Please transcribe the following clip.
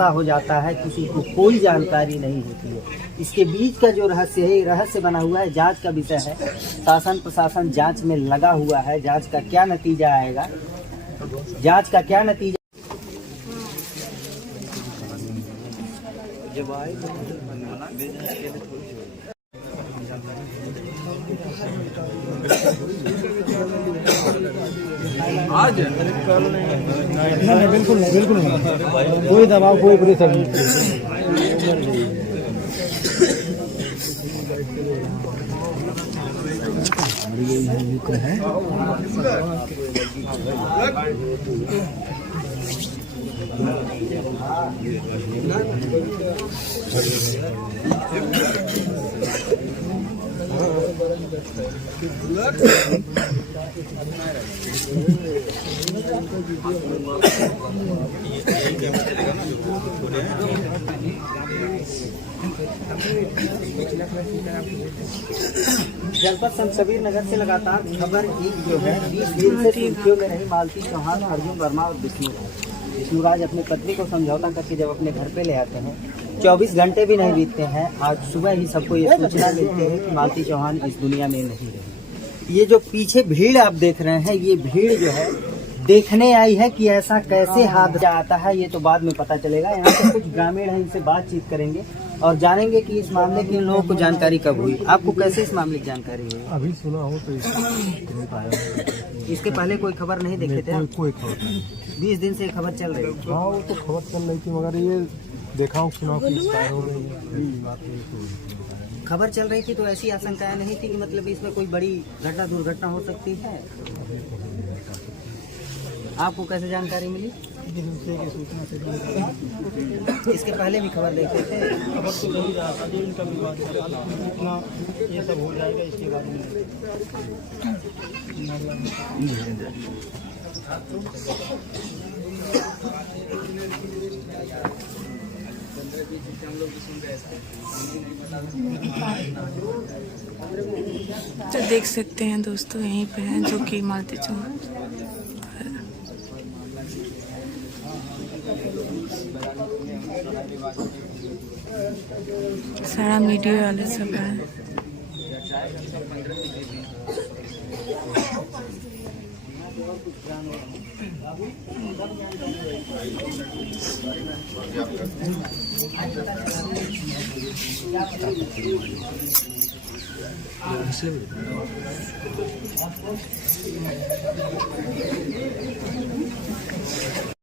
खुलासा हो जाता है, किसी को कोई जानकारी नहीं होती है। इसके बीच का जो रहस्य है, रहस्य बना हुआ है, जांच का विषय है। शासन प्रशासन जांच में लगा हुआ है। जांच का क्या नतीजा आएगा, जांच का क्या नतीजा जब आए आज नहीं, बिल्कुल नहीं, बिल्कुल नहीं, कोई दबाव, कोई प्रेशर नहीं। जनपद संत कबीर नगर से लगातार खबर एक जो है 20 दिन से सुर्खियों में रही मालती चौहान, अर्जुन वर्मा और विष्णुराज अपनी पत्नी को समझौता करके जब अपने घर पे ले आते हैं, 24 घंटे भी नहीं बीतते हैं, आज सुबह ही सबको ये सूचना मिलती है कि मालती चौहान इस दुनिया में नहीं रही। ये जो पीछे भीड़ आप देख रहे हैं, ये भीड़ जो है देखने आई है कि ऐसा कैसे हादसा आता है, ये तो बाद में पता चलेगा। यहाँ से कुछ ग्रामीण हैं, इनसे बातचीत करेंगे और जानेंगे कि इस मामले की इन लोगों को जानकारी कब हुई। आपको कैसे इस मामले की जानकारी हुई? अभी सुना हो तो तुरंत आया। इसके पहले कोई खबर नहीं देखे थे? कोई खबर नहीं। 20 दिन से खबर चल रही है। हाँ, वो तो खबर चल रही थी, मगर ये देखा हूँ, सुना कि एक्सपायर हो गई है। खबर चल रही थी तो ऐसी आशंकाएं नहीं थी कि मतलब इसमें कोई बड़ी घटना दुर्घटना हो सकती है? आपको कैसे जानकारी मिली? दूसरे की सूचना से। इसके पहले भी खबर देखे थे? खबर तो नहीं रहा था, इनका विवाद इतना ये सब हो जाएगा इसके बारे में। तो देख सकते हैं दोस्तों, यहीं पे हैं जो कि मालती चौहान। सारा मीडिया वाले सब है।